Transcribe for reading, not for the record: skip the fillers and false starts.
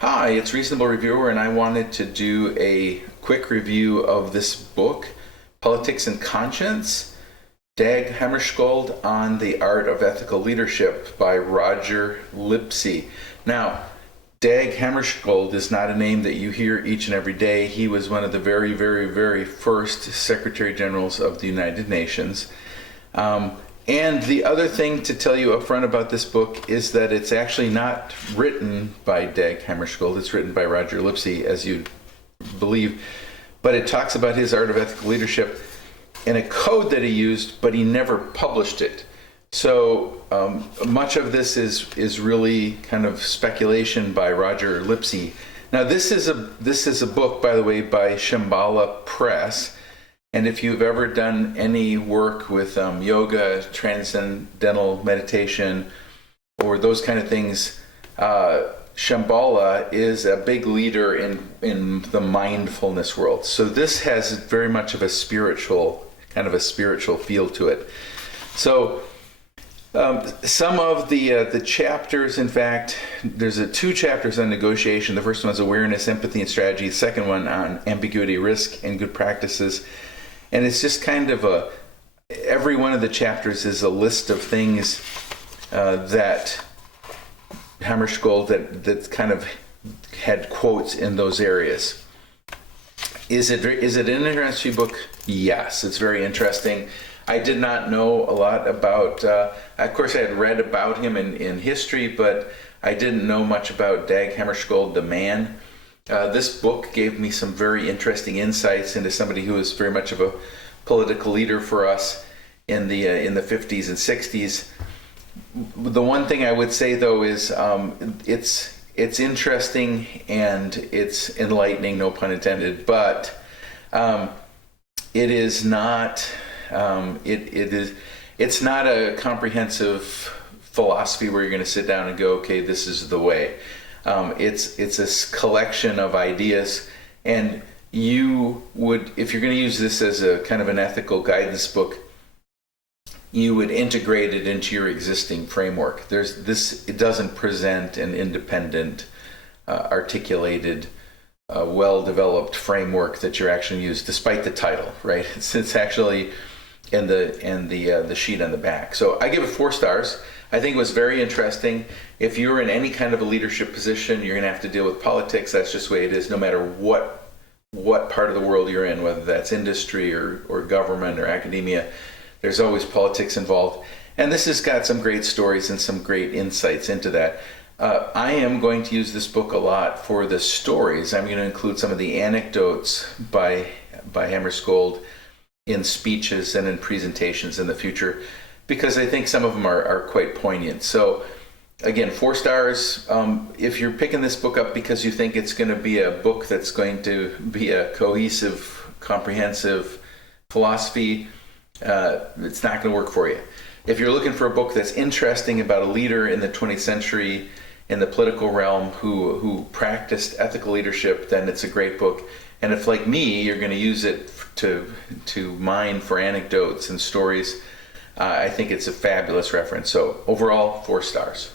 Hi, it's Reasonable Reviewer, and I wanted to do a quick review of this book, Politics and Conscience, Dag Hammarskjold on the Art of Ethical Leadership by Roger Lipsey. Now, Dag Hammarskjold is not a name that you hear each and every day. He was one of the very first Secretary Generals of the United Nations. And the other thing to tell you up front about this book is that it's actually not written by Dag Hammarskjold. It's written by Roger Lipsey, as you believe. But it talks about his art of ethical leadership in a code that he used, but he never published it. So much of this is really kind of speculation by Roger Lipsey. Now this is a book, by the way, by Shambhala Press. And if you've ever done any work with yoga, transcendental meditation, or those kind of things, Shambhala is a big leader in the mindfulness world. So this has very much of a spiritual feel to it. So some of the chapters, in fact, there's two chapters on negotiation. The first one is awareness, empathy, and strategy. The second one on ambiguity, risk, and good practices. And it's just kind of every one of the chapters is a list of things that Hammarskjold that kind of had quotes in those areas. Is it an interesting book? Yes, it's very interesting. I did not know a lot about, of course I had read about him in history, but I didn't know much about Dag Hammarskjold, the man. This book gave me some very interesting insights into somebody who was very much of a political leader for us in the 50s and 60s. The one thing I would say, though, is it's interesting and it's enlightening, no pun intended, but it is not it's not a comprehensive philosophy where you're going to sit down and go, okay, this is the way. It's a collection of ideas, and you would, if you're going to use this as a kind of an ethical guidance book, you would integrate it into your existing framework. It doesn't present an independent, articulated, well-developed framework that you're actually use, despite the title, right? It's actually in the sheet on the back. So I give it 4 stars. I think it was very interesting. If you're in any kind of a leadership position, you're going to have to deal with politics. That's just the way it is, no matter what part of the world you're in, whether that's industry or government or academia. There's always politics involved. And this has got some great stories and some great insights into that. I am going to use this book a lot for the stories. I'm going to include some of the anecdotes by Hammarskjold in speeches and in presentations in the future, because I think some of them are quite poignant. So again, 4 stars. If you're picking this book up because you think it's going to be a book that's going to be a cohesive, comprehensive philosophy, it's not going to work for you. If you're looking for a book that's interesting about a leader in the 20th century in the political realm who practiced ethical leadership, then it's a great book. And if, like me, you're going to use it to mine for anecdotes and stories, I think it's a fabulous reference. So overall, 4 stars.